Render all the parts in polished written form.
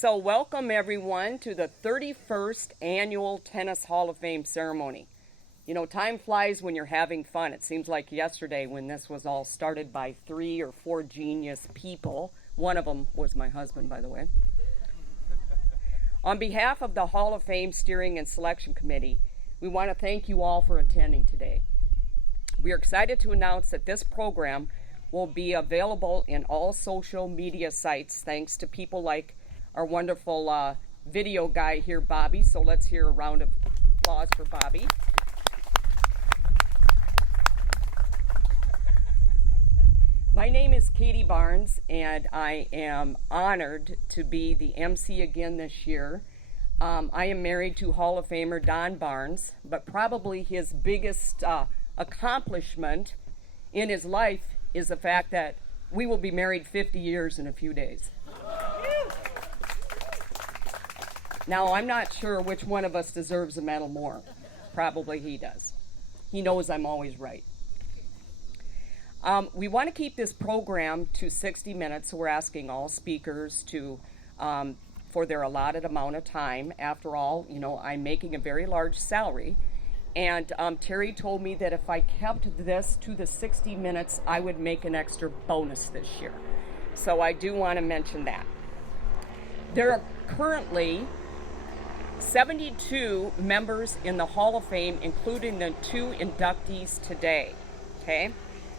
So welcome everyone to the 31st Annual Tennis Hall of Fame ceremony. You know, time flies when you're having fun. It seems like yesterday when this was all started by 3 or 4 genius people. One of them was my husband, by the way. On behalf of the Hall of Fame Steering and Selection Committee, we want to thank you all for attending today. We are excited to announce that this program will be available in all social media sites thanks to people like our wonderful video guy here, Bobby. So let's hear a round of applause for Bobby. My name is Katie Barnes, and I am honored to be the MC again this year. I am married to Hall of Famer Don Barnes, but probably his biggest accomplishment in his life is the fact that we will be married 50 years in a few days. Now, I'm not sure which one of us deserves a medal more. Probably he does. He knows I'm always right. We want to keep this program to 60 minutes, so we're asking all speakers to, for their allotted amount of time. After all, you know, I'm making a very large salary. And Terry told me that if I kept this to the 60 minutes, I would make an extra bonus this year. So I do want to mention that. There are currently 72 members in the Hall of Fame, including the 2 inductees today, okay?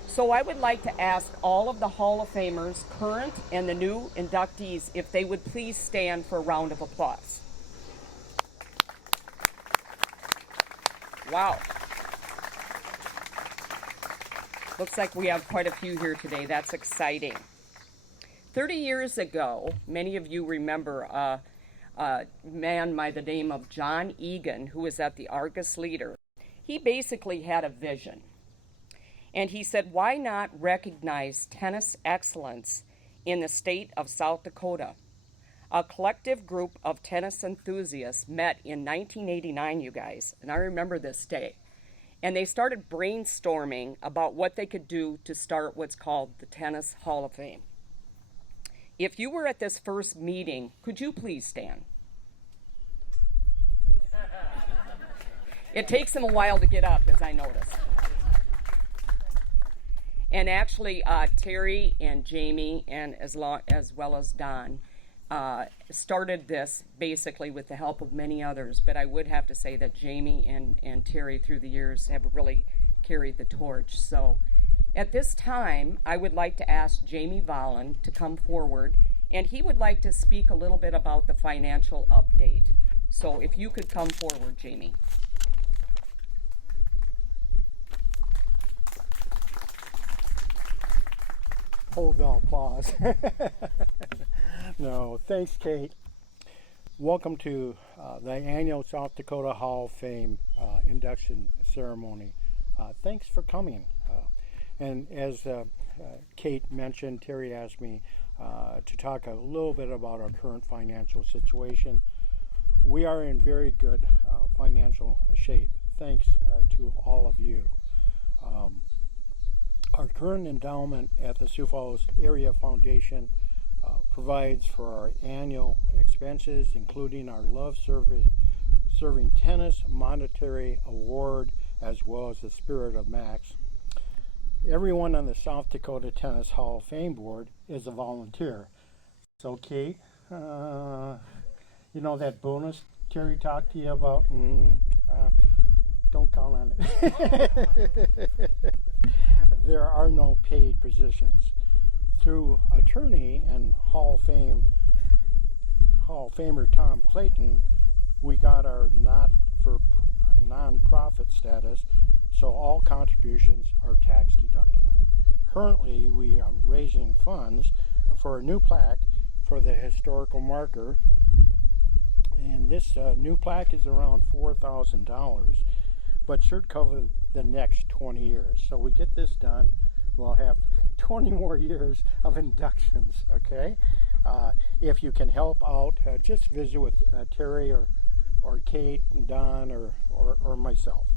So I would like to ask all of the Hall of Famers, current and the new inductees, if they would please stand for a round of applause. Wow. Looks like we have quite a few here today. That's exciting. 30 years ago, many of you remember a man by the name of John Egan, who was at the Argus Leader. He basically had a vision. And he said, why not recognize tennis excellence in the state of South Dakota? A collective group of tennis enthusiasts met in 1989, you guys, and I remember this day. And they started brainstorming about what they could do to start what's called the Tennis Hall of Fame. If you were at this first meeting, could you please stand? It takes them a while to get up, as I noticed. And actually, Terry and Jamie, and as well as Don, started this basically with the help of many others. But I would have to say that Jamie and Terry, through the years, have really carried the torch. So at this time, I would like to ask Jamie Vollen to come forward, and he would like to speak a little bit about the financial update. So if you could come forward, Jamie. Hold the applause. No, thanks, Kate. Welcome to the annual South Dakota Hall of Fame induction ceremony. Thanks for coming. And as Kate mentioned, Terry asked me to talk a little bit about our current financial situation. We are in very good financial shape, thanks to all of you. Our current endowment at the Sioux Falls Area Foundation provides for our annual expenses, including our Love Serving Tennis Monetary Award, as well as the Spirit of Max. Everyone on the South Dakota Tennis Hall of Fame board is a volunteer. So, Kate, you know that bonus Terry talked to you about? Don't count on it. There are no paid positions. Through attorney and Hall of Famer Tom Clayton, we got our non-profit status, so all contributions are tax deductible. Currently, we are raising funds for a new plaque for the historical marker, and this new plaque is around $4,000, but should cover the next 20 years. So we get this done, we'll have 20 more years of inductions, okay? If you can help out, just visit with Terry or Kate, and Don, or myself.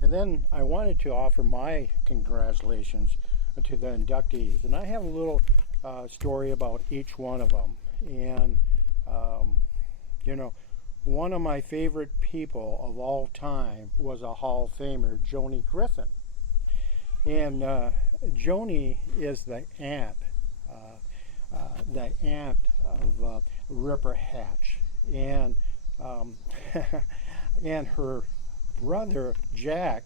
And then I wanted to offer my congratulations to the inductees. And I have a little story about each one of them. And You know, one of my favorite people of all time was a Hall of Famer, Joni Griffin. And Joni is the aunt of Ripper Hatch. And, and her brother, Jack,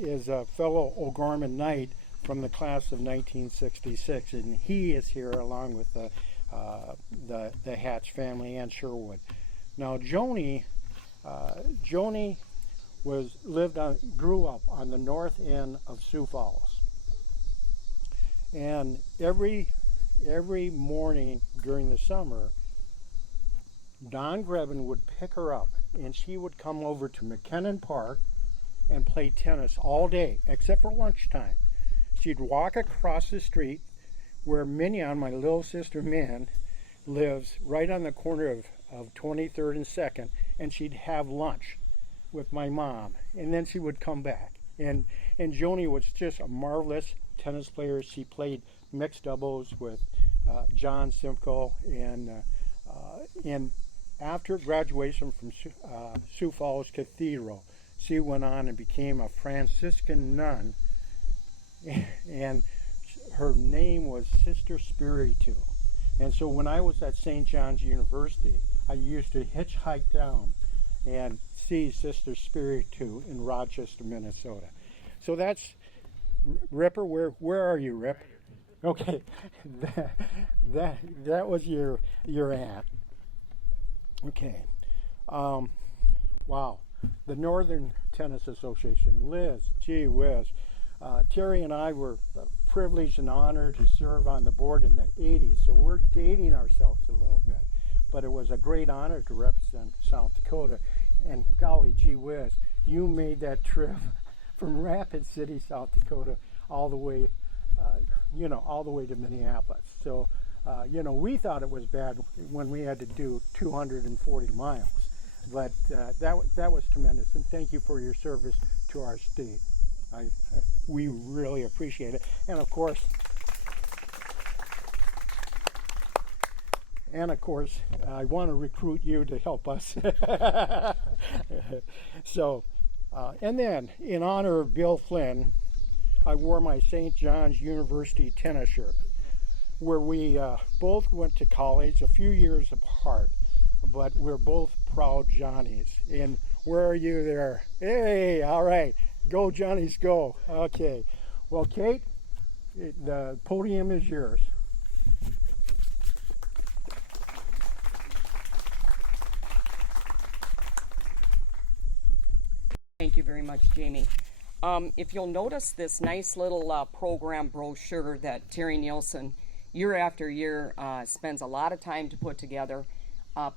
is a fellow O'Gorman Knight from the class of 1966. And he is here along with the Hatch family and Sherwood. Now, Joni grew up on the north end of Sioux Falls, and every morning during the summer, Don Grebben would pick her up, and she would come over to McKinnon Park and play tennis all day, except for lunchtime. She'd walk across the street where Mignon, my little sister Min, lives, right on the corner of 23rd and 2nd, and she'd have lunch with my mom, and then she would come back. And Joni was just a marvelous tennis player. She played mixed doubles with John Simcoe, and after graduation from Sioux Falls Cathedral, she went on and became a Franciscan nun, and her name was Sister Spiritu. And so when I was at St. John's University, I used to hitchhike down and see Sister Spiritu in Rochester, Minnesota. So that's Ripper. Where are you, Rip? Okay, that was your aunt. Okay, wow. The Northern Tennis Association, Liz, gee whiz. Terry and I were privileged and honored to serve on the board in the 80s, so we're dating ourselves a little bit. But it was a great honor to represent South Dakota, and golly gee whiz, you made that trip from Rapid City, South Dakota, all the way, all the way to Minneapolis. So, we thought it was bad when we had to do 240 miles, but that was tremendous, and thank you for your service to our state. We really appreciate it, and of course, I want to recruit you to help us. So, and then in honor of Bill Flynn, I wore my St. John's University tennis shirt, where we both went to college a few years apart, but we're both proud Johnnies. And where are you there? Hey, all right. Go, Johnnies, go. Okay. Well, Kate, the podium is yours. Thank you very much, Jamie. If you'll notice this nice little program brochure that Terry Nielsen, year after year, spends a lot of time to put together,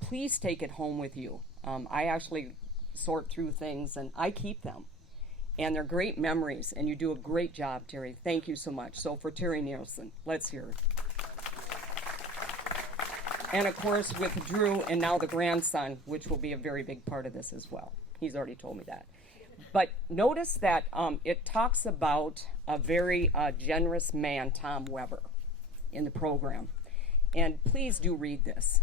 please take it home with you. I actually sort through things, and I keep them. And they're great memories, and you do a great job, Terry. Thank you so much. So for Terry Nielsen, let's hear it. And of course with Drew and now the grandson, which will be a very big part of this as well. He's already told me that. But notice that it talks about a very generous man, Tom Weber, in the program. And please do read this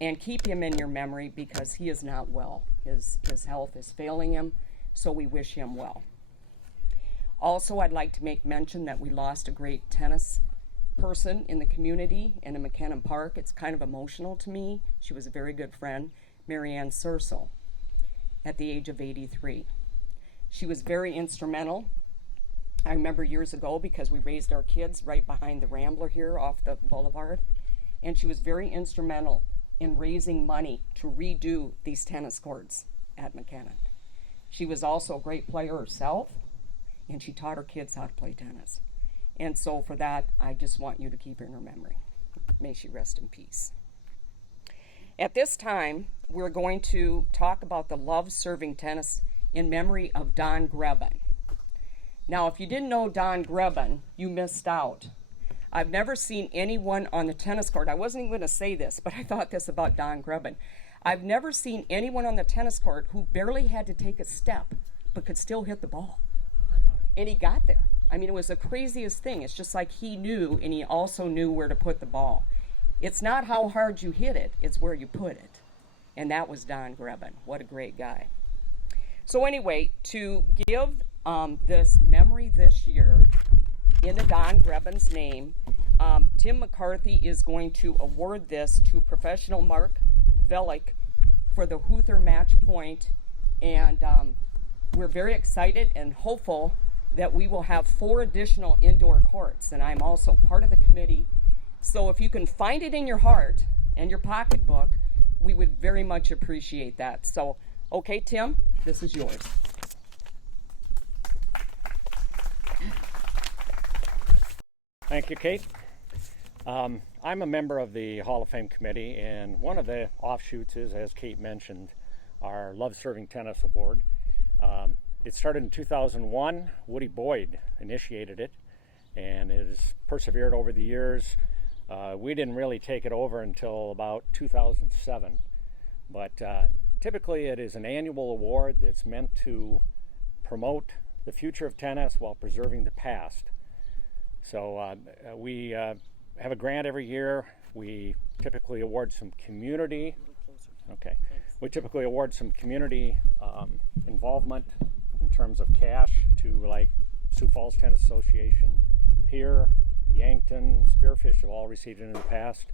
and keep him in your memory because he is not well. His health is failing him. So we wish him well. Also, I'd like to make mention that we lost a great tennis person in the community in McKinnon Park. It's kind of emotional to me. She was a very good friend, Marianne Sersel, at the age of 83. She was very instrumental. I remember years ago because we raised our kids right behind the Rambler here off the boulevard, and she was very instrumental in raising money to redo these tennis courts at McKinnon. She was also a great player herself, and she taught her kids how to play tennis. And so for that, I just want you to keep her in her memory. May she rest in peace. At this time, we're going to talk about the love serving tennis in memory of Don Grebben. Now, if you didn't know Don Grebben, you missed out. I've never seen anyone on the tennis court. I wasn't even going to say this, but I thought this about Don Grebben. I've never seen anyone on the tennis court who barely had to take a step but could still hit the ball. And he got there. I mean, it was the craziest thing. It's just like he knew, and he also knew where to put the ball. It's not how hard you hit it, it's where you put it. and that was Don Grebben. What a great guy. So anyway, to give this memory this year in the Don Grebben's name, Tim McCarthy is going to award this to professional Mark Velick for the Huther Match Point, and we're very excited and hopeful that we will have 4 additional indoor courts, and I'm also part of the committee. So if you can find it in your heart and your pocketbook, we would very much appreciate that. So, okay, Tim, this is yours. Thank you, Kate. I'm a member of the Hall of Fame committee, and one of the offshoots is, as Kate mentioned, our Love Serving Tennis Award. It started in 2001. Woody Boyd initiated it, and it has persevered over the years. We didn't really take it over until about 2007, but typically it is an annual award that's meant to promote the future of tennis while preserving the past. So we have a grant every year. We typically award some community. Okay. We typically award some community involvement in terms of cash to, like, Sioux Falls Tennis Association, Pier, Yankton, Spearfish have all received it in the past.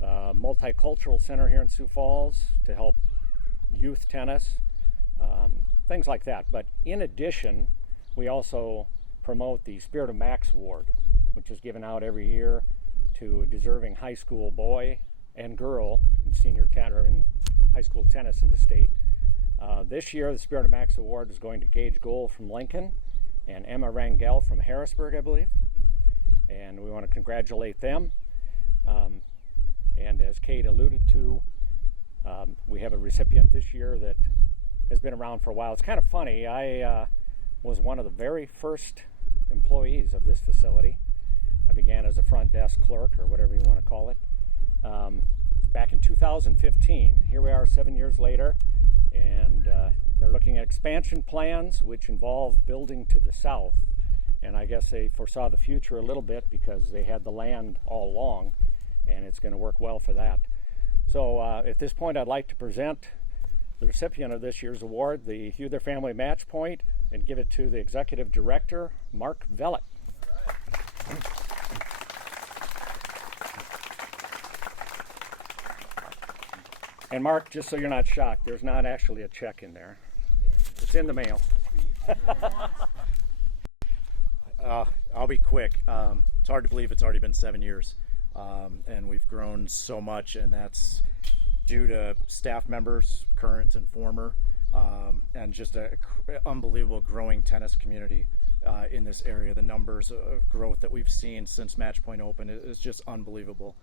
Multicultural Center here in Sioux Falls to help youth tennis, things like that. But in addition, we also promote the Spirit of Max Award, which is given out every year to a deserving high school boy and girl in senior tennis or in high school tennis in the state. This year, the Spirit of Max Award is going to Gage Gold from Lincoln and Emma Rangel from Harrisburg, I believe. And we want to congratulate them. And as Kate alluded to, we have a recipient this year that has been around for a while. It's kind of funny. I was one of the very first employees of this facility. I began as a front desk clerk, or whatever you want to call it, back in 2015. Here we are 7 years later, and they're looking at expansion plans which involve building to the south. And I guess they foresaw the future a little bit because they had the land all along, and it's going to work well for that. So at this point, I'd like to present the recipient of this year's award, the Huther Family Match Point, and give it to the Executive Director, Mark Velick. And Mark, just so you're not shocked, there's not actually a check in there. It's in the mail. I'll be quick. It's hard to believe it's already been 7 years, and we've grown so much, and that's due to staff members, current and former, and just an unbelievable growing tennis community in this area. The numbers of growth that we've seen since Match Point opened is just unbelievable.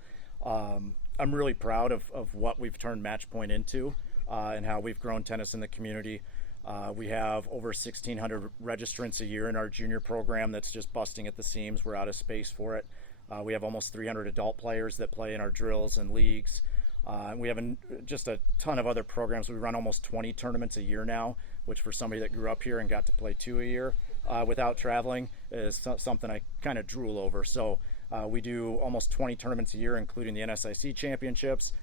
I'm really proud of what we've turned Match Point into and how we've grown tennis in the community. We have over 1,600 registrants a year in our junior program that's just busting at the seams. We're out of space for it. We have almost 300 adult players that play in our drills and leagues. We have just a ton of other programs. We run almost 20 tournaments a year now, which for somebody that grew up here and got to play 2 a year without traveling is something I kind of drool over. So we do almost 20 tournaments a year, including the NSIC championships.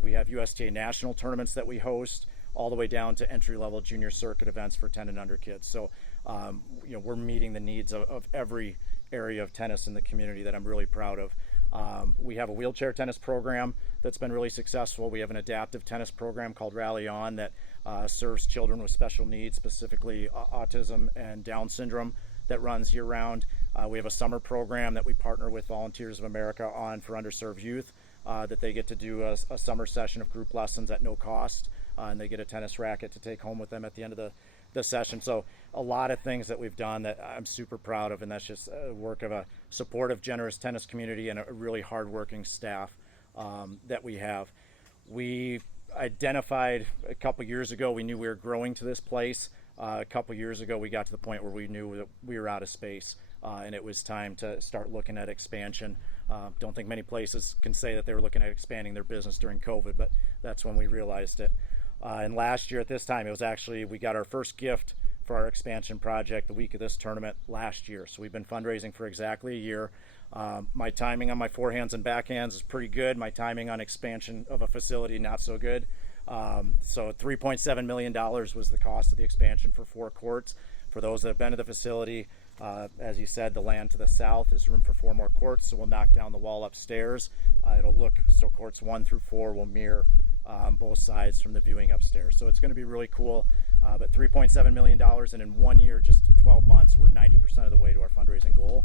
We have USTA national tournaments that we host, all the way down to entry-level junior circuit events for 10 and under kids. So, we're meeting the needs of every area of tennis in the community that I'm really proud of. We have a wheelchair tennis program that's been really successful. We have an adaptive tennis program called Rally On that serves children with special needs, specifically autism and Down syndrome, that runs year-round. We have a summer program that we partner with Volunteers of America on for underserved youth, that they get to do a summer session of group lessons at no cost. And they get a tennis racket to take home with them at the end of the session. So a lot of things that we've done that I'm super proud of, and that's just work of a supportive, generous tennis community and a really hardworking staff that we have. We identified a couple years ago, we knew we were growing to this place. A couple years ago, we got to the point where we knew that we were out of space, and it was time to start looking at expansion. Don't think many places can say that they were looking at expanding their business during COVID, but that's when we realized it. And last year at this time, we got our first gift for our expansion project the week of this tournament last year. So we've been fundraising for exactly a year. My timing on my forehands and backhands is pretty good. My timing on expansion of a facility, not so good. So $3.7 million was the cost of the expansion for 4 courts. For those that have been to the facility, as you said, the land to the south is room for 4 more courts, so we'll knock down the wall upstairs. It'll look, so courts 1 through 4 will mirror both sides from the viewing upstairs. So it's going to be really cool. But $3.7 million, and in 1 year, just 12 months, we're 90% of the way to our fundraising goal.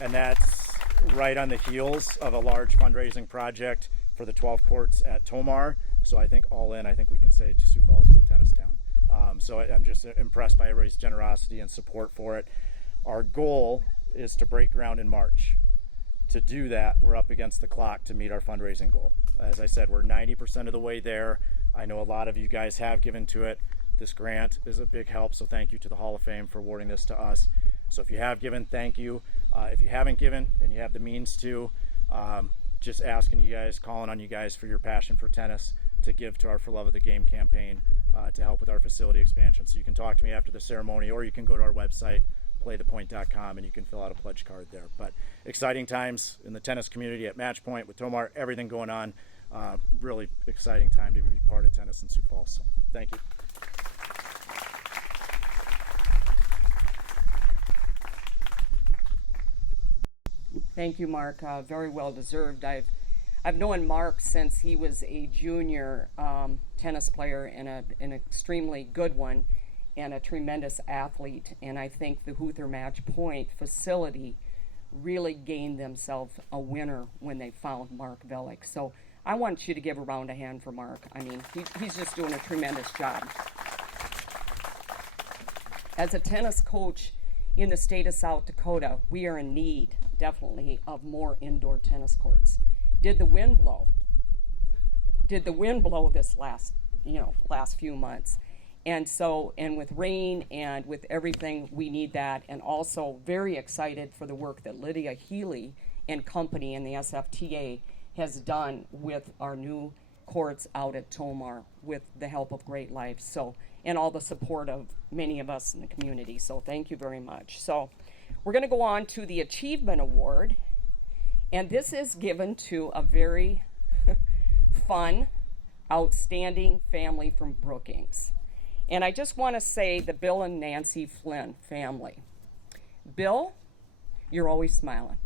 And that's right on the heels of a large fundraising project for the 12 courts at Tomar. So I think all in, I think we can say Sioux Falls is a tennis town. So I'm just impressed by everybody's generosity and support for it. Our goal is to break ground in March. To do that, we're up against the clock to meet our fundraising goal. As I said, we're 90% of the way there. I know a lot of you guys have given to it. This grant is a big help, so thank you to the Hall of Fame for awarding this to us. So if you have given, thank you. If you haven't given and you have the means to, just asking you guys, calling on you guys for your passion for tennis to give to our For Love of the Game campaign to help with our facility expansion. So you can talk to me after the ceremony, or you can go to our website, playthepoint.com, and you can fill out a pledge card there. But exciting times in the tennis community at Match Point with Tomar, everything going on. Really exciting time to be part of tennis in Sioux Falls. So thank you. Thank you, Mark. Very well deserved. I've known Mark since he was a junior tennis player and an extremely good one, and a tremendous athlete. And I think the Huther Match Point facility really gained themselves a winner when they found Mark Velick. So I want you to give a round of hand for Mark. I mean, he's just doing a tremendous job. As a tennis coach in the state of South Dakota, we are in need, definitely, of more indoor tennis courts. Did the wind blow? Did the wind blow this last few months? And so, and with rain and with everything, we need that. And also very excited for the work that Lydia Healy and company and the SFTA has done with our new courts out at Tomar with the help of Great Life. So, and all the support of many of us in the community. So thank you very much. So we're going to go on to the Achievement Award. And this is given to a very fun, outstanding family from Brookings. And I just want to say the Bill and Nancy Flynn family. Bill, you're always smiling.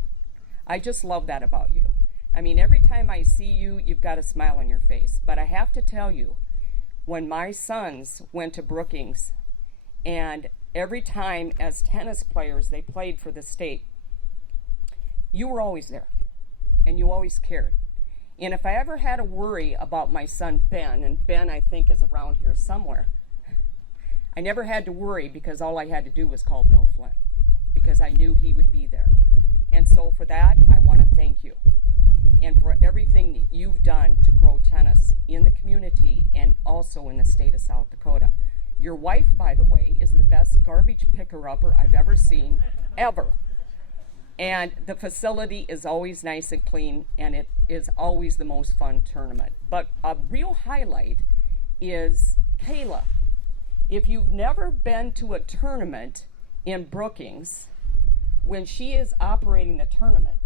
I just love that about you. I mean, every time I see you, you've got a smile on your face. But I have to tell you, when my sons went to Brookings, and every time as tennis players they played for the state, you were always there, and you always cared. And if I ever had a worry about my son Ben, and Ben I think is around here somewhere, I never had to worry because all I had to do was call Bill Flynn because I knew he would be there. And so for that, I want to thank you. And for everything that you've done to grow tennis in the community and also in the state of South Dakota. Your wife, by the way, is the best garbage picker-upper I've ever seen, ever. And the facility is always nice and clean, and it is always the most fun tournament. But a real highlight is Kayla. If you've never been to a tournament in Brookings, when she is operating the tournament,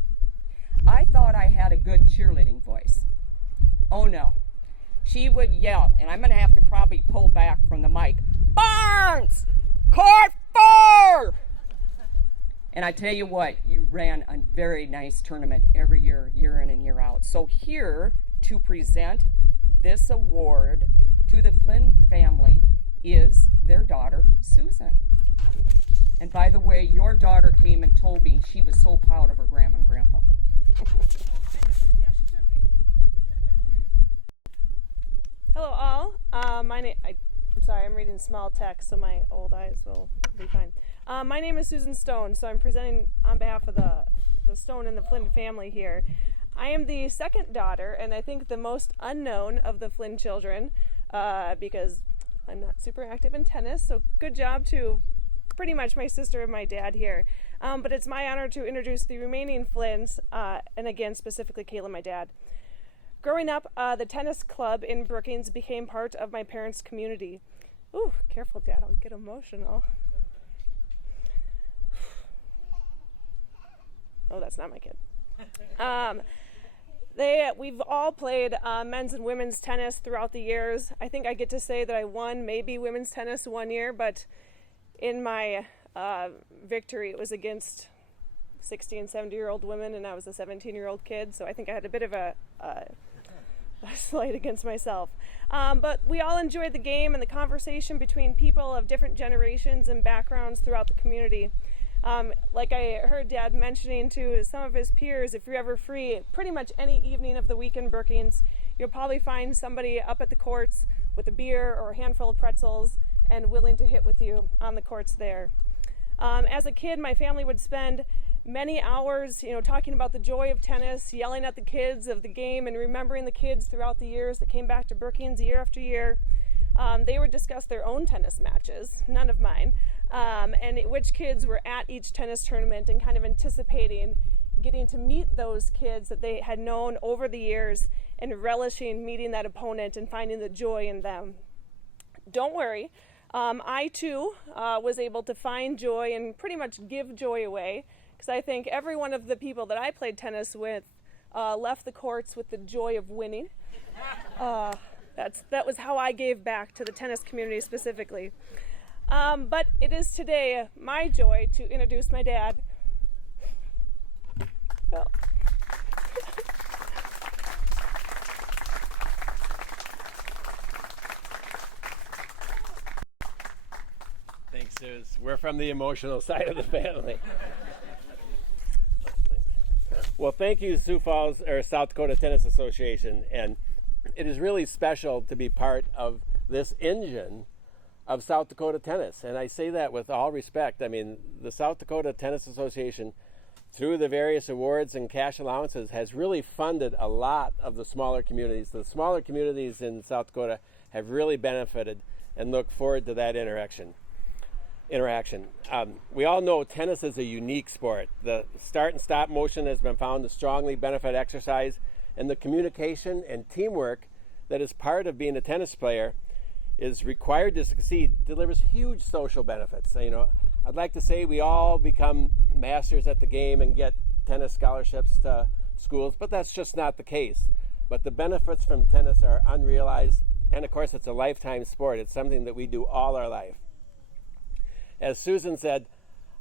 I thought I had a good cheerleading voice. Oh no. She would yell, and I'm going to have to probably pull back from the mic, Barnes! Court 4! And I tell you what, you ran a very nice tournament every year, year in and year out. So here to present this award to the Flynn family is their daughter, Susan. And by the way, your daughter came and told me she was so proud of her grandma and grandpa. Yeah, she should be. Hello all. I'm sorry, I'm reading small text, so my old eyes will be fine. My name is Susan Stone, so I'm presenting on behalf of the Stone and the Flynn family here. I am the second daughter, and I think the most unknown of the Flynn children, because I'm not super active in tennis, so good job to pretty much my sister and my dad here. But it's my honor to introduce the remaining Flynns, and again, specifically Kayla, my dad. Growing up, the tennis club in Brookings became part of my parents' community. Ooh, careful, Dad, I'll get emotional. Oh, that's not my kid. We've all played men's and women's tennis throughout the years. I think I get to say that I won maybe women's tennis one year, but in my victory, it was against 60 and 70-year-old women, and I was a 17-year-old kid, so I think I had a bit of a slight against myself. But we all enjoyed the game and the conversation between people of different generations and backgrounds throughout the community. Like I heard Dad mentioning to some of his peers, if you're ever free, pretty much any evening of the week in Brookings, you'll probably find somebody up at the courts with a beer or a handful of pretzels and willing to hit with you on the courts there. As a kid, my family would spend many hours, talking about the joy of tennis, yelling at the kids of the game, and remembering the kids throughout the years that came back to Brookings year after year. They would discuss their own tennis matches, none of mine, and which kids were at each tennis tournament, and kind of anticipating getting to meet those kids that they had known over the years and relishing meeting that opponent and finding the joy in them. Don't worry, I too was able to find joy and pretty much give joy away, because I think every one of the people that I played tennis with left the courts with the joy of winning. That was how I gave back to the tennis community specifically. But it is today my joy to introduce my dad. Bill. Thanks, Suze. We're from the emotional side of the family. Well, thank you, Sioux Falls or South Dakota Tennis Association, and it is really special to be part of this engine of South Dakota tennis, and I say that with all respect. I mean, the South Dakota Tennis Association, through the various awards and cash allowances, has really funded a lot of the smaller communities. The smaller communities in South Dakota have really benefited and look forward to that interaction. We all know tennis is a unique sport. The start and stop motion has been found to strongly benefit exercise, and the communication and teamwork that is part of being a tennis player is required to succeed delivers huge social benefits. I'd like to say we all become masters at the game and get tennis scholarships to schools, but that's just not the case. But the benefits from tennis are unrealized, and of course it's a lifetime sport. It's something that we do all our life. As Susan said,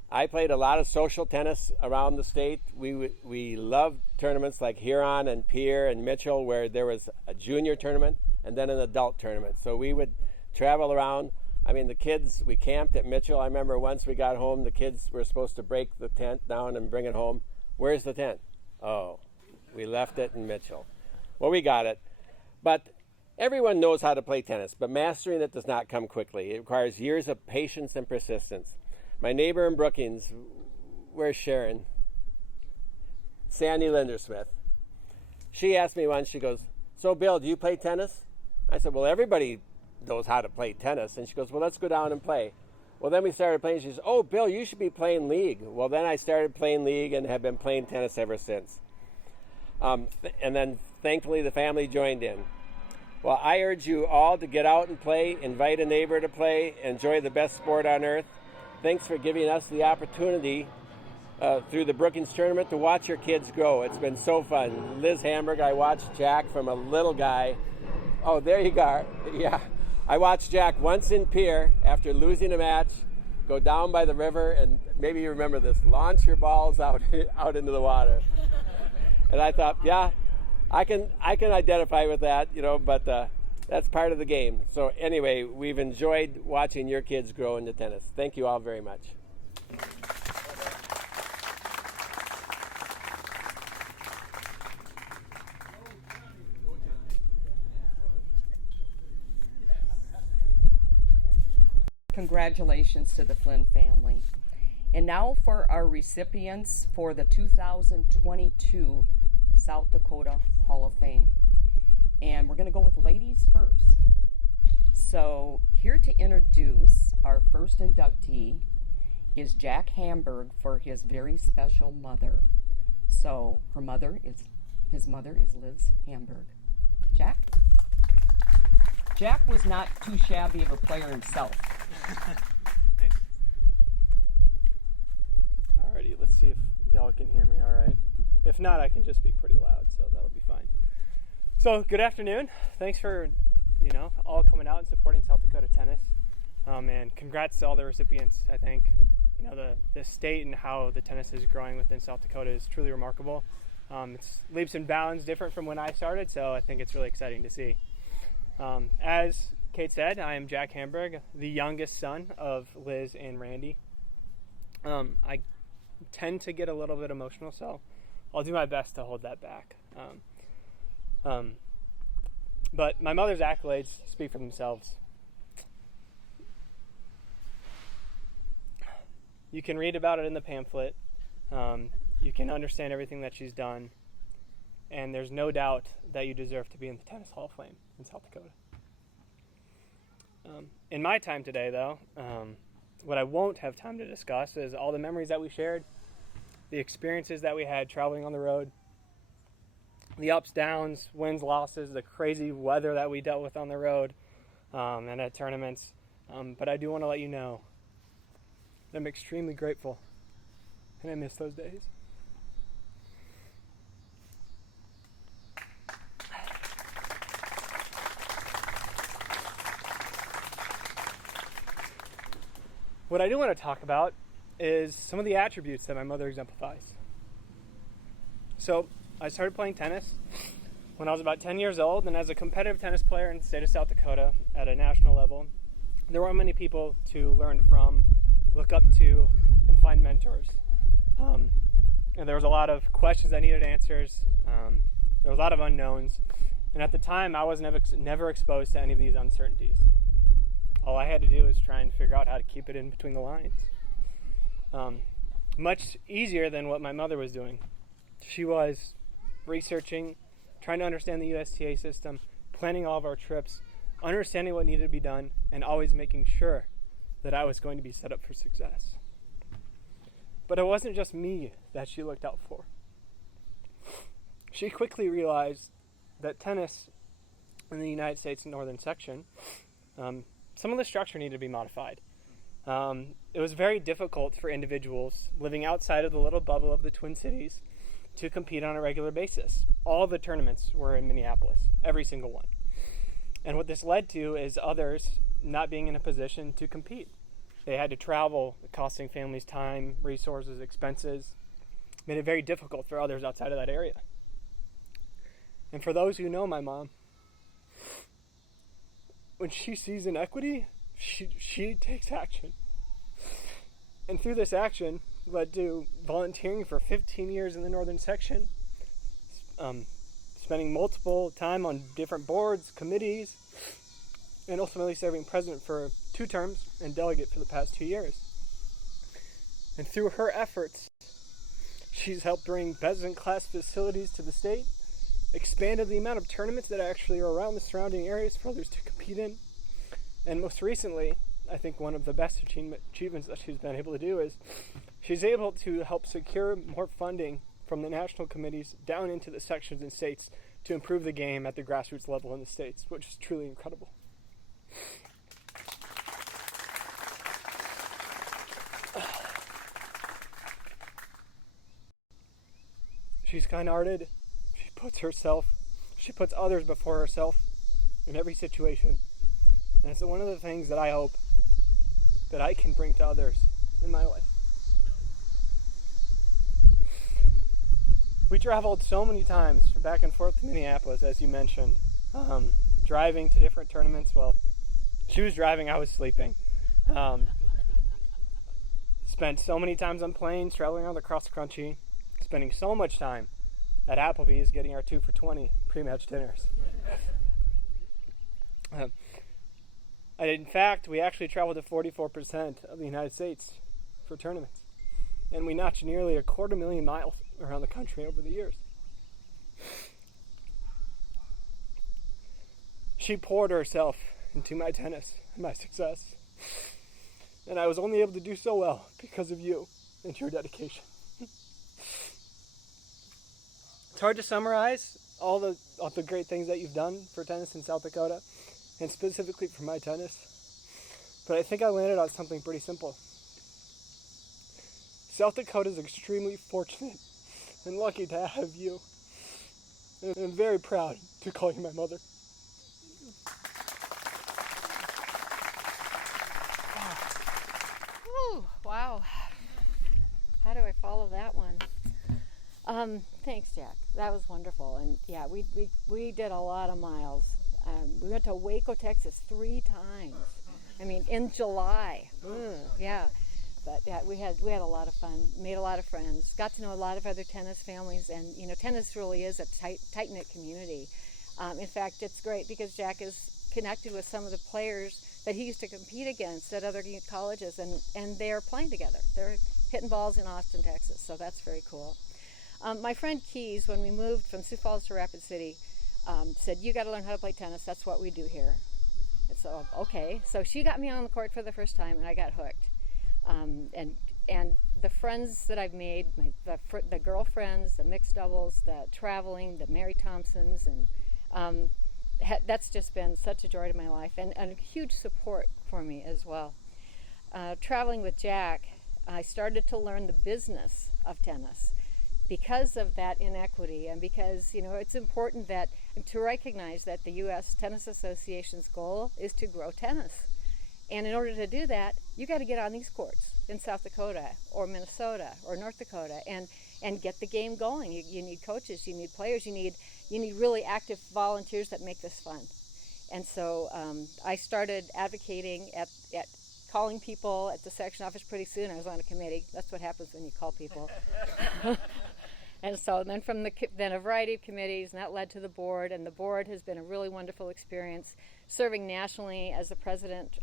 I played a lot of social tennis around the state. We loved tournaments like Huron and Pierre and Mitchell, where there was a junior tournament and then an adult tournament. So we would travel around. I mean, the kids, we camped at Mitchell. I remember once we got home, the kids were supposed to break the tent down and bring it home. Where's the tent? Oh, we left it in Mitchell. Well, we got it. But everyone knows how to play tennis, but mastering it does not come quickly. It requires years of patience and persistence. My neighbor in Brookings, where's Sharon? Sandy Lindersmith. She asked me once, she goes, "So Bill, do you play tennis?" I said, "Well, everybody knows how to play tennis." And she goes, "Well, let's go down and play." Well, then we started playing. She says, "Oh, Bill, you should be playing league." Well, then I started playing league and have been playing tennis ever since. And then thankfully the family joined in. Well, I urge you all to get out and play, invite a neighbor to play, enjoy the best sport on earth. Thanks for giving us the opportunity through the Brookings tournament to watch your kids grow. It's been so fun. Liz Hamburg, I watched Jack from a little guy. Oh, there you go. Yeah. I watched Jack once in Pierre after losing a match, go down by the river, and maybe you remember this, launch your balls out into the water. And I thought, yeah, I can identify with that, but that's part of the game. So anyway, we've enjoyed watching your kids grow into tennis. Thank you all very much. Congratulations to the Flynn family. And now for our recipients for the 2022 South Dakota Hall of Fame. And we're going to go with ladies first. So here to introduce our first inductee is Jack Hamburg for his very special mother. So his mother is Liz Hamburg. Jack? Jack was not too shabby of a player himself. Alrighty, let's see if y'all can hear me all right. If not, I can just be pretty loud, so that'll be fine. So, good afternoon. Thanks for, all coming out and supporting South Dakota tennis. And congrats to all the recipients. I think, the state and how the tennis is growing within South Dakota is truly remarkable. It's leaps and bounds different from when I started, so I think it's really exciting to see. As Kate said, I am Jack Hamburg, the youngest son of Liz and Randy. I tend to get a little bit emotional, so I'll do my best to hold that back. But my mother's accolades speak for themselves. You can read about it in the pamphlet. You can understand everything that she's done. And there's no doubt that you deserve to be in the Tennis Hall of Fame in South Dakota. In my time today, though, what I won't have time to discuss is all the memories that we shared, the experiences that we had traveling on the road, the ups, downs, wins, losses, the crazy weather that we dealt with on the road and at tournaments. But I do want to let you know that I'm extremely grateful, and I miss those days. What I do want to talk about is some of the attributes that my mother exemplifies. So, I started playing tennis when I was about 10 years old, and as a competitive tennis player in the state of South Dakota at a national level, there weren't many people to learn from, look up to, and find mentors. And there was a lot of questions that needed answers. There was a lot of unknowns. And at the time, I was never exposed to any of these uncertainties. All I had to do was try and figure out how to keep it in between the lines. Much easier than what my mother was doing. She was researching, trying to understand the USTA system, planning all of our trips, understanding what needed to be done, and always making sure that I was going to be set up for success. But it wasn't just me that she looked out for. She quickly realized that tennis in the United States northern section, some of the structure needed to be modified. It was very difficult for individuals living outside of the little bubble of the Twin Cities to compete on a regular basis. All the tournaments were in Minneapolis, every single one. And what this led to is others not being in a position to compete. They had to travel, costing families time, resources, expenses. Made it very difficult for others outside of that area. And for those who know my mom, when she sees inequity, she takes action. And through this action, led to volunteering for 15 years in the northern section, spending multiple time on different boards, committees, and ultimately serving president for 2 terms and delegate for the past 2 years. And through her efforts, she's helped bring best-in-class facilities to the state, expanded the amount of tournaments that actually are around the surrounding areas for others to compete in, and most recently, I think one of the best achievements that she's been able to do is she's able to help secure more funding from the national committees down into the sections and states to improve the game at the grassroots level in the states, which is truly incredible. She's kind-hearted. She puts others before herself in every situation. And it's one of the things that I hope that I can bring to others in my life. We traveled so many times back and forth to Minneapolis, as you mentioned, driving to different tournaments. Well, she was driving, I was sleeping. Spent so many times on planes, traveling around the cross country, spending so much time at Applebee's getting our 2 for $20 pre-match dinners. In fact, we actually traveled to 44% of the United States for tournaments. And we notched nearly 250,000 miles around the country over the years. She poured herself into my tennis and my success. And I was only able to do so well because of you and your dedication. It's hard to summarize all the great things that you've done for tennis in South Dakota, and specifically for my tennis. But I think I landed on something pretty simple. South Dakota is extremely fortunate and lucky to have you. And I'm very proud to call you my mother. Ooh, wow. How do I follow that one? Thanks, Jack. That was wonderful. And yeah, we did a lot of miles. We went to Waco, Texas 3 times. I mean, in July. Yeah. But yeah, we had a lot of fun, made a lot of friends, got to know a lot of other tennis families, and you know, tennis really is a tight-knit community. In fact, it's great because Jack is connected with some of the players that he used to compete against at other colleges, and they are playing together. They're hitting balls in Austin, Texas, so that's very cool. My friend Keys, when we moved from Sioux Falls to Rapid City, said, "You got to learn how to play tennis. That's what we do here." And so, okay. So she got me on the court for the first time, and I got hooked. And the friends that I've made, the girlfriends, the mixed doubles, the traveling, the Mary Thompsons, and that's just been such a joy to my life, and a huge support for me as well. Traveling with Jack, I started to learn the business of tennis because of that inequity, and because, you know, it's important to recognize that the U.S. Tennis Association's goal is to grow tennis. And in order to do that, you got to get on these courts in South Dakota or Minnesota or North Dakota and get the game going. You need coaches, you need players, you need really active volunteers that make this fun. And so I started advocating at calling people at the section office pretty soon. I was on a committee. That's what happens when you call people. And so then then a variety of committees, and that led to the board, and the board has been a really wonderful experience. Serving nationally as the president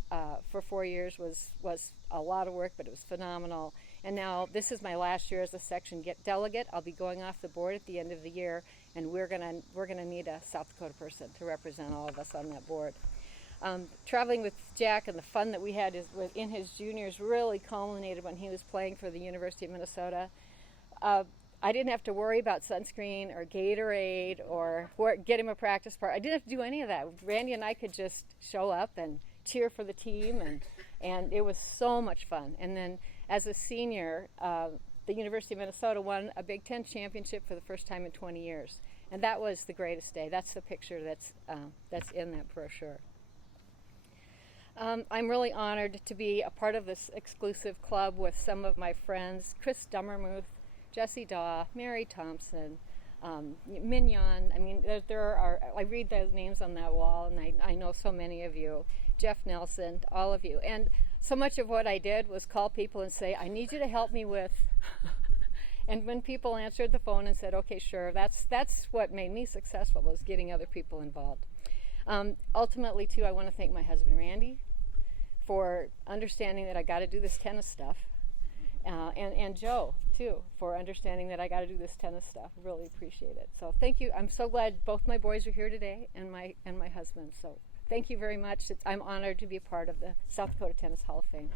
for 4 years was a lot of work, but it was phenomenal. And now this is my last year as a section delegate. I'll be going off the board at the end of the year, and we're gonna need a South Dakota person to represent all of us on that board. Traveling with Jack and the fun that we had in his juniors really culminated when he was playing for the University of Minnesota. I didn't have to worry about sunscreen or Gatorade or get him a practice part. I didn't have to do any of that. Randy and I could just show up and cheer for the team, and it was so much fun. And then as a senior, the University of Minnesota won a Big Ten championship for the first time in 20 years. And that was the greatest day. That's the picture that's in that brochure. I'm really honored to be a part of this exclusive club with some of my friends, Chris Dummermuth, Jesse Daw, Mary Thompson, Mignon. I mean, there are, I read those names on that wall, and I know so many of you. Jeff Nelson, all of you. And so much of what I did was call people and say, I need you to help me with. And when people answered the phone and said, okay, sure, that's what made me successful, was getting other people involved. Ultimately, too, I want to thank my husband, Randy, for understanding that I got to do this tennis stuff. And Joe, too, for understanding that I got to do this tennis stuff. Really appreciate it. So thank you. I'm so glad both my boys are here today, and my husband. So thank you very much. I'm honored to be a part of the South Dakota Tennis Hall of Fame.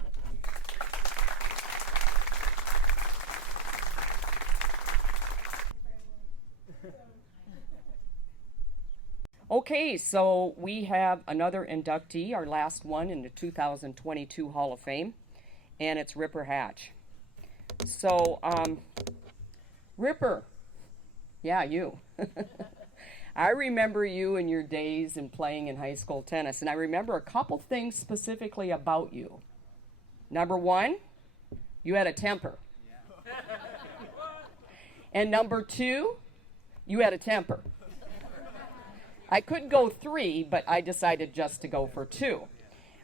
Okay, so we have another inductee, our last one in the 2022 Hall of Fame, and it's Ripper Hatch. So, Ripper, yeah, you. I remember you in your days in playing in high school tennis, and I remember a couple things specifically about you. Number one, you had a temper. And number two, you had a temper. I could go 3, but I decided just to go for 2.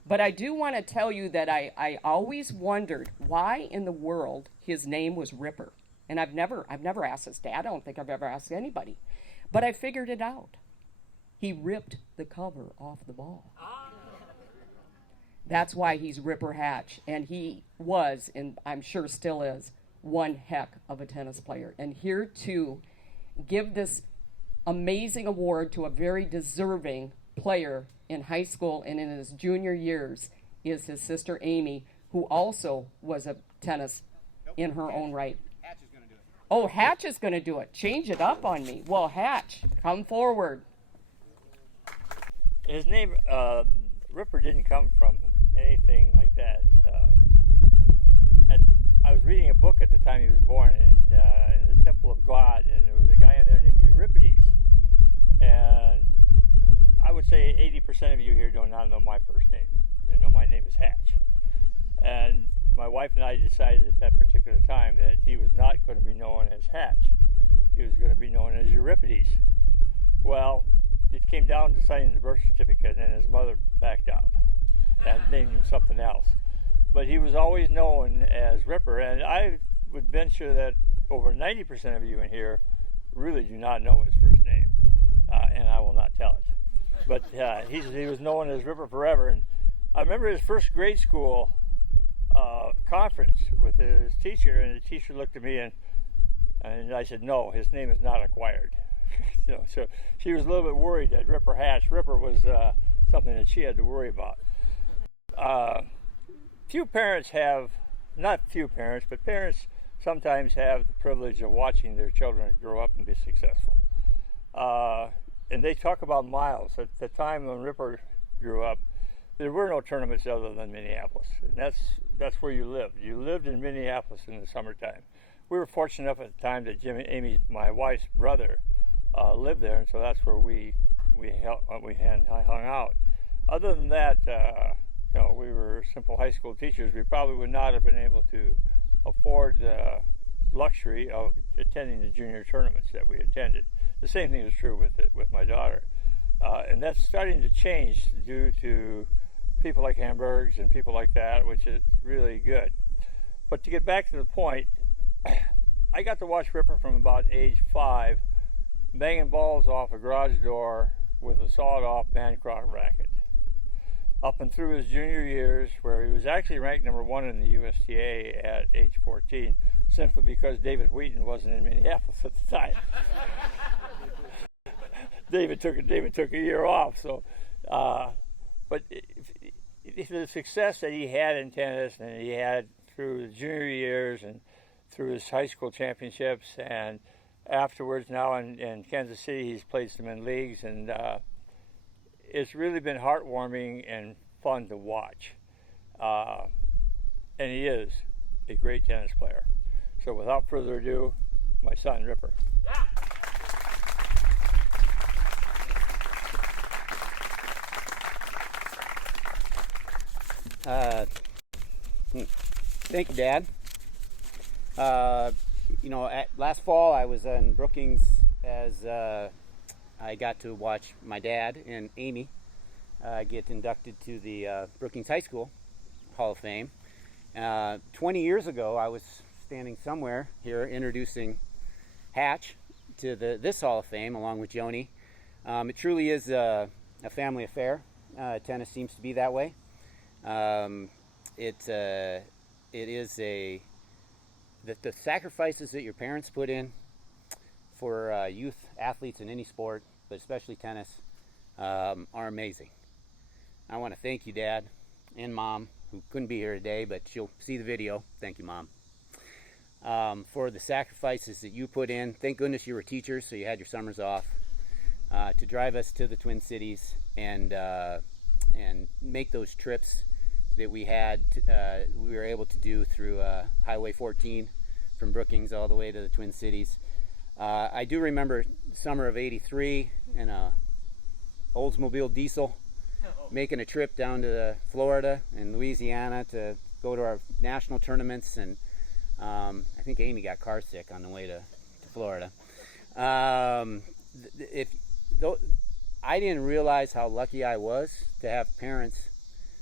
But I do want to tell you that I always wondered why in the world his name was Ripper. And I've never asked his dad. I don't think I've ever asked anybody. But I figured it out. He ripped the cover off the ball. That's why he's Ripper Hatch. And he was, and I'm sure still is, one heck of a tennis player. And here to give this amazing award to a very deserving player in high school and in his junior years is his sister Amy, who also was a tennis in her own right. Hatch is going to do it. Oh, Hatch is going to do it. Change it up on me. Well, Hatch, come forward. His name, Ripper, didn't come from anything like that. I was reading a book at the time he was born in the Temple temple of God, and there was a guy in there named Euripides. And I would say 80% of you here do not know my first name. You know, my name is Hatch. And my wife and I decided at that particular time that he was not going to be known as Hatch. He was going to be known as Euripides. Well, it came down to signing the birth certificate, and his mother backed out and named him something else. But he was always known as Ripper, and I would venture that over 90% of you in here really do not know his first name, and I will not tell it. But he was known as Ripper forever. And I remember his first grade school conference with his teacher, and the teacher looked at me and I said, no, his name is not acquired. You know, so she was a little bit worried that Ripper Hatch. Ripper was something that she had to worry about. Few parents have, not few parents, but parents sometimes have the privilege of watching their children grow up and be successful. And they talk about miles. At the time when Ripper grew up, there were no tournaments other than Minneapolis. And that's where you lived. You lived in Minneapolis in the summertime. We were fortunate enough at the time that Amy, my wife's brother, lived there, and so that's where we hung out. Other than that, you know, we were simple high school teachers. We probably would not have been able to afford the luxury of attending the junior tournaments that we attended. The same thing is true with my daughter, and that's starting to change due to people like Hamburgs and people like that, which is really good. But to get back to the point, I got to watch Ripper from about age 5, banging balls off a garage door with a sawed-off Bancroft racket, up and through his junior years, where he was actually ranked number 1 in the USTA at age 14, simply because David Wheaton wasn't in Minneapolis at the time. David took a year off. So, but the success that he had in tennis, and he had through the junior years and through his high school championships, and afterwards now in Kansas City, he's played some in leagues, and it's really been heartwarming and fun to watch. And he is a great tennis player. So without further ado, my son, Ripper. Thank you, Dad. You know, last fall I was in Brookings as I got to watch my dad and Amy get inducted to the Brookings High School Hall of Fame. 20 years ago, I was standing somewhere here introducing Hatch to this Hall of Fame along with Joni. It truly is a family affair. Tennis seems to be that way. It is the sacrifices that your parents put in for youth athletes in any sport, but especially tennis, are amazing. I want to thank you, Dad, and Mom, who couldn't be here today, but she'll see the video. Thank you, Mom, for the sacrifices that you put in. Thank goodness you were teachers, so you had your summers off to drive us to the Twin Cities and make those trips that we were able to do through Highway 14 from Brookings all the way to the Twin Cities. I do remember summer of '83 in a Oldsmobile diesel making a trip down to Florida and Louisiana to go to our national tournaments, and I think Amy got car sick on the way to Florida. I didn't realize how lucky I was to have parents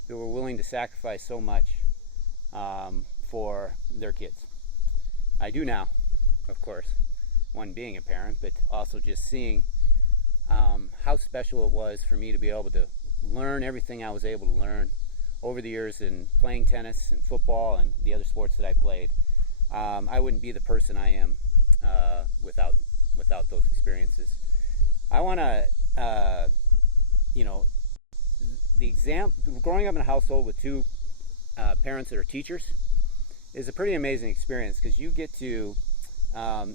that were willing to sacrifice so much for their kids. I do now, of course, one being a parent, but also just seeing how special it was for me to be able to learn everything I was able to learn over the years in playing tennis and football and the other sports that I played. I wouldn't be the person I am without those experiences. I want to, growing up in a household with two parents that are teachers is a pretty amazing experience, because you get to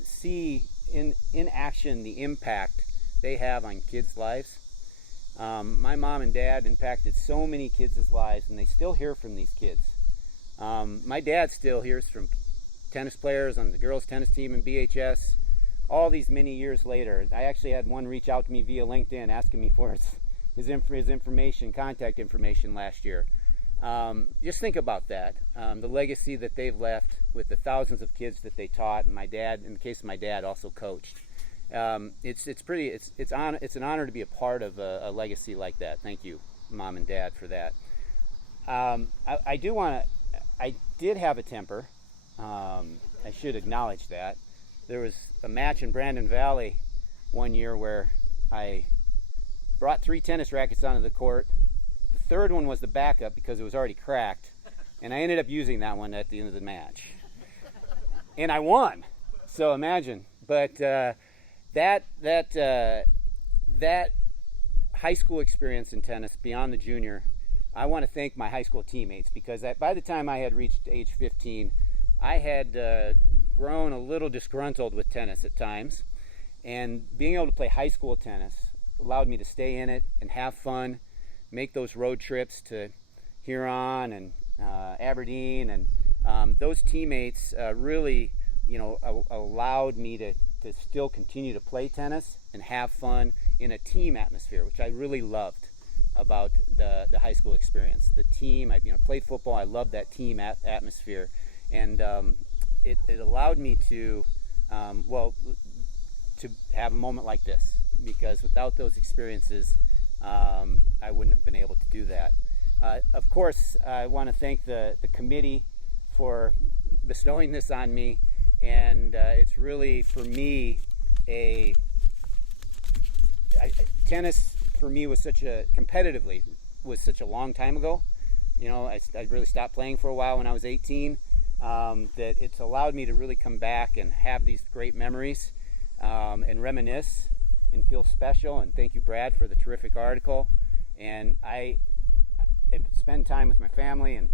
see in action the impact they have on kids' lives. My mom and dad impacted so many kids' lives, and they still hear from these kids. My dad still hears from tennis players on the girls' tennis team in BHS, all these many years later. I actually had one reach out to me via LinkedIn asking me for his information, contact information last year. Just think about that, the legacy that they've left with the thousands of kids that they taught, and my dad, in the case of my dad, also coached. It's an honor to be a part of a legacy like that. Thank you, Mom and Dad, for that. I did have a temper. I should acknowledge that. There was a match in Brandon Valley one year where I brought 3 tennis rackets onto the court. The third one was the backup because it was already cracked, and I ended up using that one at the end of the match. And I won. So imagine. But that high school experience in tennis beyond the junior, I want to thank my high school teammates, because by the time I had reached age 15, I had grown a little disgruntled with tennis at times, and being able to play high school tennis allowed me to stay in it and have fun, make those road trips to Huron and Aberdeen, and those teammates really, allowed me to still continue to play tennis and have fun in a team atmosphere, which I really loved about the high school experience. The team, I played football. I loved that team atmosphere, and it allowed me to to have a moment like this, because without those experiences, I wouldn't have been able to do that. Of course, I want to thank the committee for bestowing this on me, and it's really, for me, tennis for me was competitively such a long time ago. I really stopped playing for a while when I was 18, that it's allowed me to really come back and have these great memories, and reminisce and feel special. And thank you, Brad, for the terrific article. And I spend time with my family, and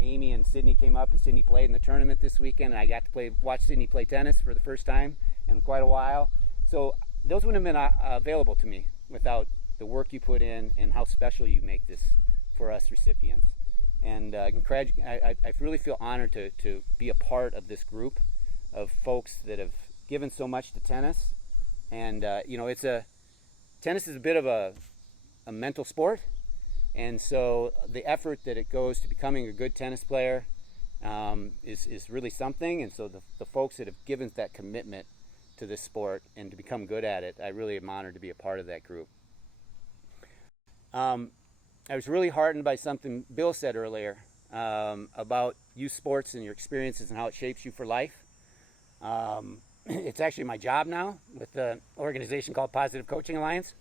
Amy and Sydney came up, and Sydney played in the tournament this weekend, and I got to watch Sydney play tennis for the first time in quite a while. So those wouldn't have been available to me without the work you put in and how special you make this for us recipients. And I really feel honored to be a part of this group of folks that have given so much to tennis. And tennis is a bit of a mental sport, and so the effort that it goes to becoming a good tennis player is really something. And so the folks that have given that commitment to this sport and to become good at it, I really am honored to be a part of that group. I was really heartened by something Bill said earlier about youth sports and your experiences and how it shapes you for life. It's actually my job now with the organization called Positive Coaching Alliance.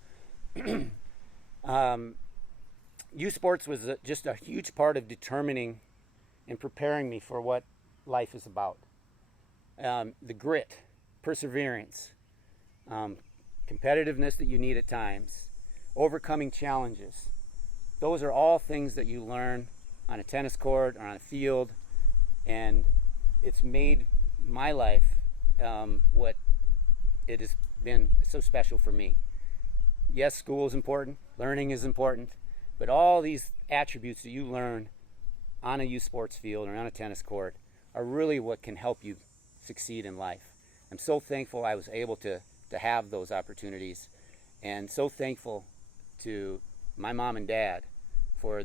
Youth sports was just a huge part of determining and preparing me for what life is about. The grit, perseverance, competitiveness that you need at times, overcoming challenges. Those are all things that you learn on a tennis court or on a field, and it's made my life what it has been so special for me. Yes, school is important, learning is important, but all these attributes that you learn on a youth sports field or on a tennis court are really what can help you succeed in life. I'm so thankful I was able to have those opportunities, and so thankful to my mom and dad for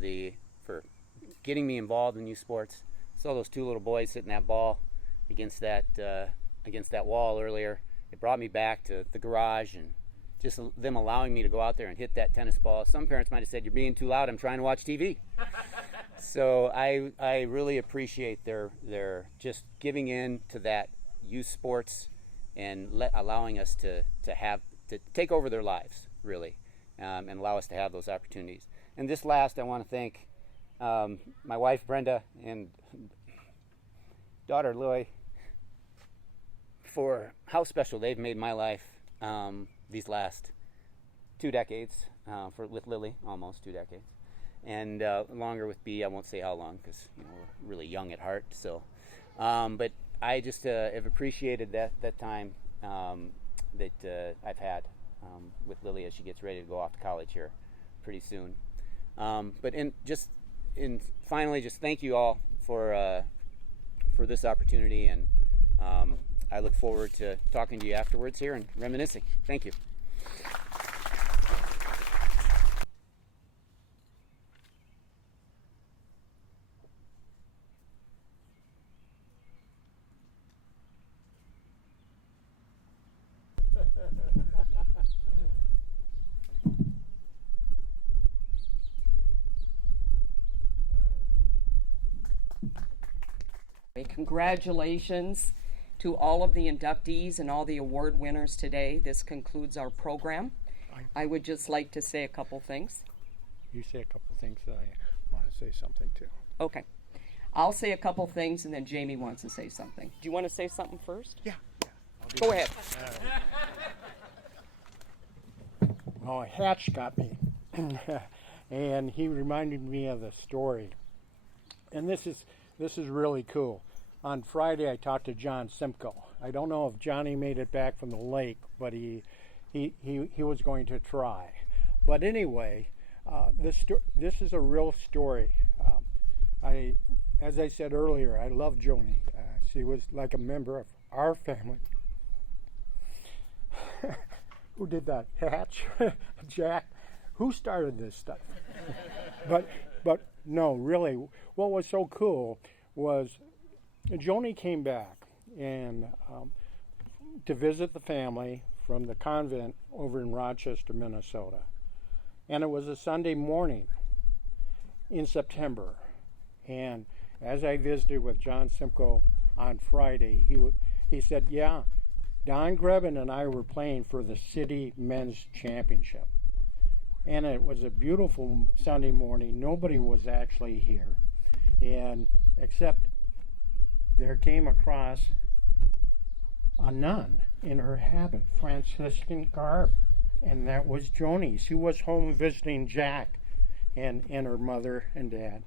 getting me involved in youth sports. Saw those 2 little boys hitting that ball against that wall earlier. It brought me back to the garage, and just them allowing me to go out there and hit that tennis ball. Some parents might have said, "You're being too loud, I'm trying to watch TV." So I really appreciate their just giving in to that youth sports and allowing us to take over their lives, really, and allow us to have those opportunities. And this last, I want to thank my wife Brenda and daughter Loy for how special they've made my life these last 2 decades, with Lily, almost 2 decades, and longer with B. I won't say how long, because we're really young at heart. So, but I just have appreciated that time that I've had with Lily as she gets ready to go off to college here pretty soon. But finally, just thank you all for this opportunity, and I look forward to talking to you afterwards here and reminiscing. Thank you. Congratulations to all of the inductees and all the award winners today. This concludes our program. I would just like to say a couple things. You say a couple things that I want to say something too. Okay. I'll say a couple things and then Jamie wants to say something. Do you want to say something first? Yeah. Go ahead. Well, Hatch got me, and he reminded me of the story. And this is really cool. On Friday, I talked to John Simcoe. I don't know if Johnny made it back from the lake, but he was going to try. But anyway, this is a real story. As I said earlier, I love Joni. She was like a member of our family. Who did that? Hatch? Jack? Who started this stuff? But no, really, what was so cool was Joni came back and to visit the family from the convent over in Rochester, Minnesota. And it was a Sunday morning in September. And as I visited with John Simcoe on Friday, he said, yeah, Don Grebin and I were playing for the city men's championship. And it was a beautiful Sunday morning. Nobody was actually here. And except there came across a nun in her habit, Franciscan garb. And that was Joni. She was home visiting Jack and her mother and dad.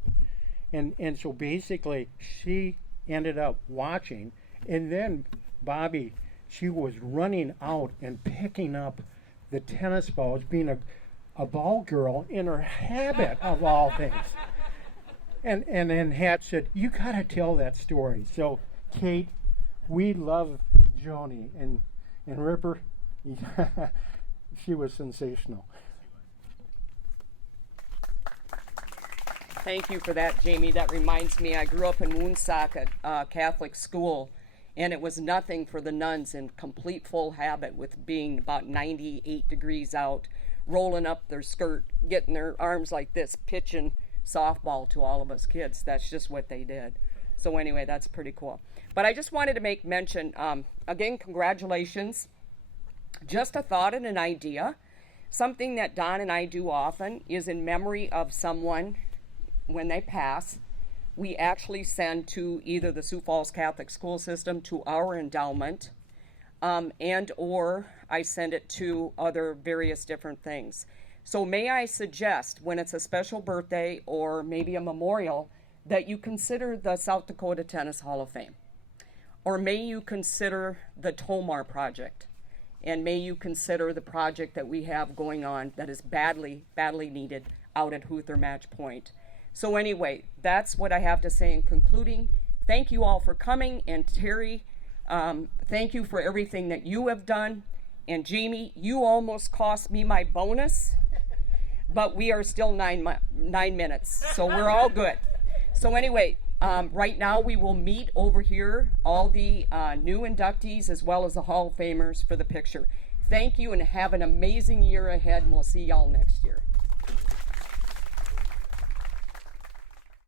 And so basically she ended up watching. And then Bobby, she was running out and picking up the tennis balls, being a ball girl in her habit of all things. And then Hat said, you gotta tell that story. So Kate, we love Joni, and Ripper, she was sensational. Thank you for that, Jamie. That reminds me, I grew up in Woonsocket Catholic school, and it was nothing for the nuns in complete full habit with being about 98 degrees out, rolling up their skirt, getting their arms like this, pitching softball to all of us kids. That's just what they did. So anyway, that's pretty cool. But I just wanted to make mention, again, congratulations. Just a thought and an idea. Something that Don and I do often is in memory of someone when they pass, we actually send to either the Sioux Falls Catholic School System, to our endowment, and or I send it to other various different things. So may I suggest, when it's a special birthday or maybe a memorial, that you consider the South Dakota Tennis Hall of Fame. Or may you consider the Tomar project. And may you consider the project that we have going on that is badly, badly needed out at Huther Match Point. So anyway, that's what I have to say in concluding. Thank you all for coming, and Terry, thank you for everything that you have done. And Jamie, you almost cost me my bonus, but we are still 9 minutes, so we're all good. So anyway, right now we will meet over here, all the new inductees as well as the Hall of Famers for the picture. Thank you and have an amazing year ahead, and we'll see y'all next year.